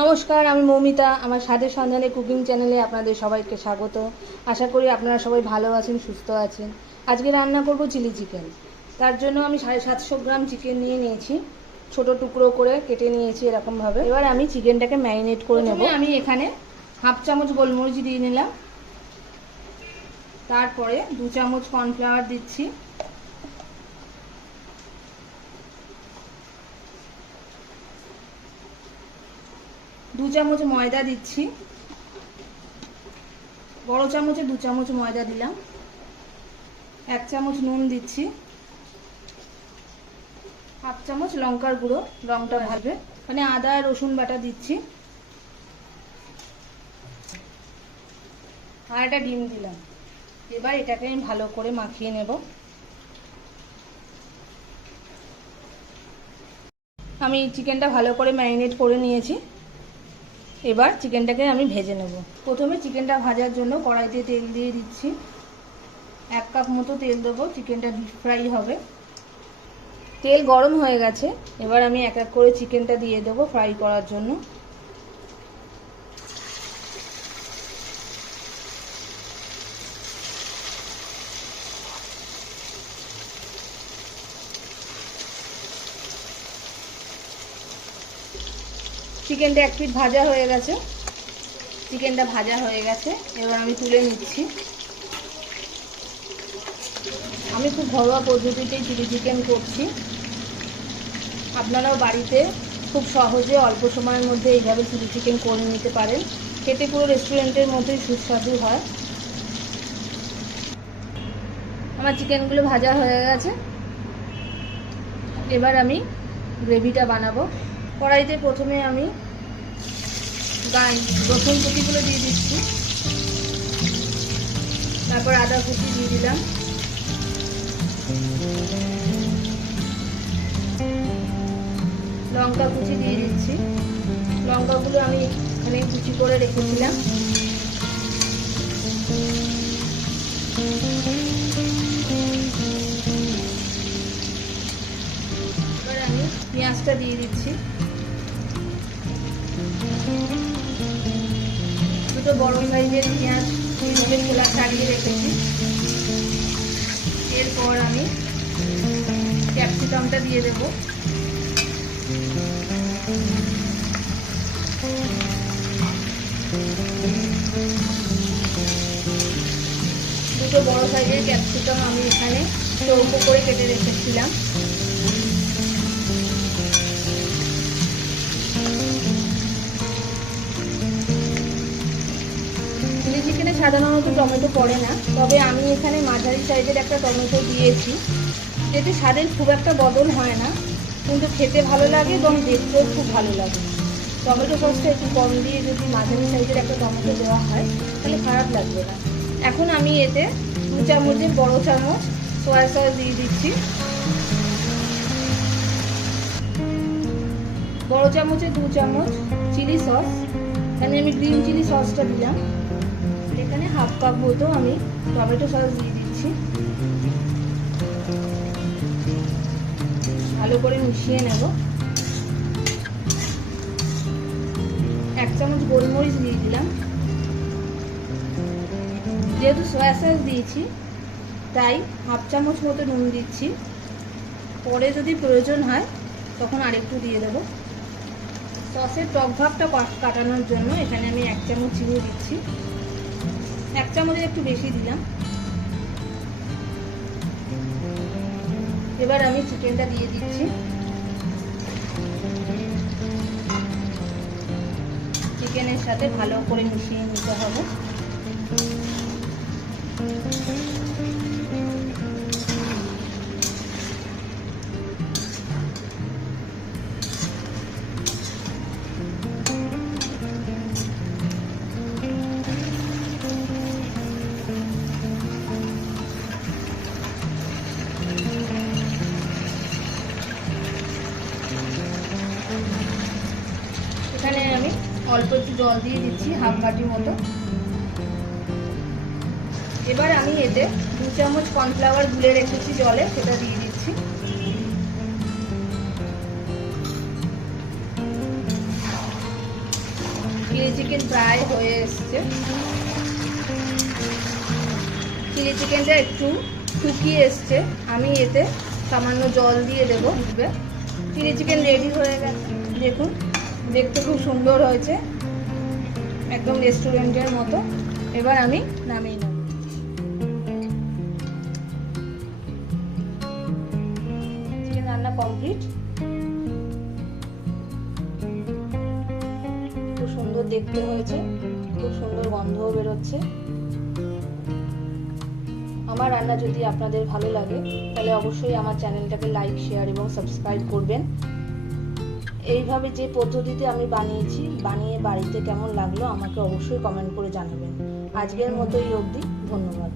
নমস্কার, আমি মৌমিতা। আমার স্বাদের সন্ধানে কুকিং চ্যানেলে আপনাদের সবাইকে স্বাগত। আশা করি আপনারা সবাই ভালো আছেন, সুস্থ আছেন। আজকে রান্না করব চিলি চিকেন। তার জন্য আমি 750 গ্রাম চিকেন নিয়ে নিয়েছি, ছোট টুকরো করে কেটে নিয়েছি এরকমভাবে। এবার আমি চিকেনটাকে ম্যারিনেট করে নেব। আমি এখানে হাফ চামচ গোলমরিচ দিয়ে নিলাম, তারপরে 2 চামচ কর্নফ্লাওয়ার দিচ্ছি, দু চামচ ময়দা দিচ্ছি, বড় চামচে 2 চামচ ময়দা দিলাম, 1 চামচ নুন দিচ্ছি, হাফ চামচ লঙ্কার গুঁড়ো, রংটা ভাজবে, মানে আদা রসুন বাটা দিচ্ছি, আর একটা ডিম দিলাম। এবার এটাকে আমি ভালো করে মাখিয়ে নেব। আমি চিকেনটা ভালো করে ম্যারিনেট করে নিয়েছি। এবার চিকেনটাকে আমি ভেজে নেব। প্রথমে চিকেনটা ভাজার জন্য কড়াইতে তেল দিয়ে দিচ্ছি, 1 কাপ মতো তেল দেবো। চিকেনটা ডিপ ফ্রাই হবে। তেল গরম হয়ে গেছে, এবার আমি এক এক করে চিকেনটা দিয়ে দেবো ফ্রাই করার জন্য। চিকেনটা 1 পিঠ ভাজা হয়ে গেছে। চিকেনটা ভাজা হয়ে গেছে, এবার আমি তুলে নিচ্ছি। আমি খুব ঘরোয়া পদ্ধতিতেই চিলি চিকেন করছি। আপনারাও বাড়িতে খুব সহজে অল্প সময়ের মধ্যে এইভাবে চিলি চিকেন করে নিতে পারেন। খেতে পুরো রেস্টুরেন্টের মধ্যেই সুস্বাদু হয়। আমার চিকেনগুলো ভাজা হয়ে গেছে। এবার আমি গ্রেভিটা বানাবো। কড়াইতে প্রথমে আমি রসুন কুচিগুলো দিয়ে দিচ্ছি, তারপর আদা কুচি দিয়ে দিলাম, লঙ্কা কুচি দিয়ে দিচ্ছি। লঙ্কাগুলো আমি এখানে কুচি করে রেখেছিলাম। এবার আমি পেঁয়াজটা দিয়ে দিচ্ছি। দুটো বড় সাইজের পেঁয়াজ এইভাবে খোলা ছাড়িয়ে রেখেছি। এরপর আমি ক্যাপসিকামটা দিয়ে দেব। দুটো বড় সাইজের ক্যাপসিকাম আমি এখানে চৌকো করে কেটে রেখেছিলাম। চিলি চিকেনে সাধারণত টমেটো পড়ে না, তবে আমি এখানে মাঝারি সাইজের একটা টমেটো দিয়েছি। এতে স্বাদের খুব একটা বদল হয় না, কিন্তু খেতে ভালো লাগে এবং দেখতেও খুব ভালো লাগে। টমেটো সসটা একটু কম দিয়ে যদি মাঝারি সাইজের একটা টমেটো দেওয়া হয় তাহলে খারাপ লাগবে না। এখন আমি এতে 2 চামচের বড় চামচ সয়া সস দিয়ে দিচ্ছি, বড় চামচে 2 চামচ চিলি সস, এখানে আমি গ্রিন চিলি সসটা দিলাম। এখানে হাফ কাপ মতো আমি টমেটো সস দিয়ে দিচ্ছি। ভালো করে মিশিয়ে নেব। 1 চামচ গোলমরিচ দিয়ে দিলাম। যেহেতু সয়া সস দিয়েছি তাই হাফ চামচ মতো নুন দিচ্ছি। পরে যদি প্রয়োজন হয় তখন আরেকটু দিয়ে দেবো। সসের টক ভাবটা কাটানোর জন্য এখানে আমি 1 চামচ চিনি দিচ্ছি। 1 চামচের একটু বেশি দিলাম। এবার আমি চিকেনটা দিয়ে দিচ্ছি। চিকেনের সাথে ভালো করে মিশিয়ে নিতে হবে। এখানে আমি অল্প একটু জল দিয়ে দিচ্ছি, হাফ বাটি মতো। এবার আমি এতে 2 চামচ কর্নফ্লাওয়ার গুলে রেখেছি জলে, সেটা দিয়ে দিচ্ছি। চিলি চিকেন প্রায় হয়ে এসছে। চিলি চিকেনটা একটু শুকিয়ে এসছে, আমি এতে সামান্য জল দিয়ে দেবো। চিলি চিকেন রেডি হয়ে গেছে, দেখুন দেখতে খুব সুন্দর হয়েছে, একদম রেস্টুরেন্টের মতো। এবার আমি নামিয়ে নেব। চিকেন রান্না কমপ্লিট। খুব সুন্দর দেখতে হয়েছে, খুব সুন্দর গন্ধও বেরোচ্ছে। আমার রান্না যদি আপনাদের ভালো লাগে তাহলে অবশ্যই আমার চ্যানেলটাকে লাইক, শেয়ার এবং সাবস্ক্রাইব করবেন। এইভাবে যে পদ্ধতিতে আমি বানিয়েছি, বানিয়ে বাড়িতে কেমন লাগলো আমাকে অবশ্যই কমেন্ট করে জানাবেন। আজকের মতো এই অবধি, ধন্যবাদ।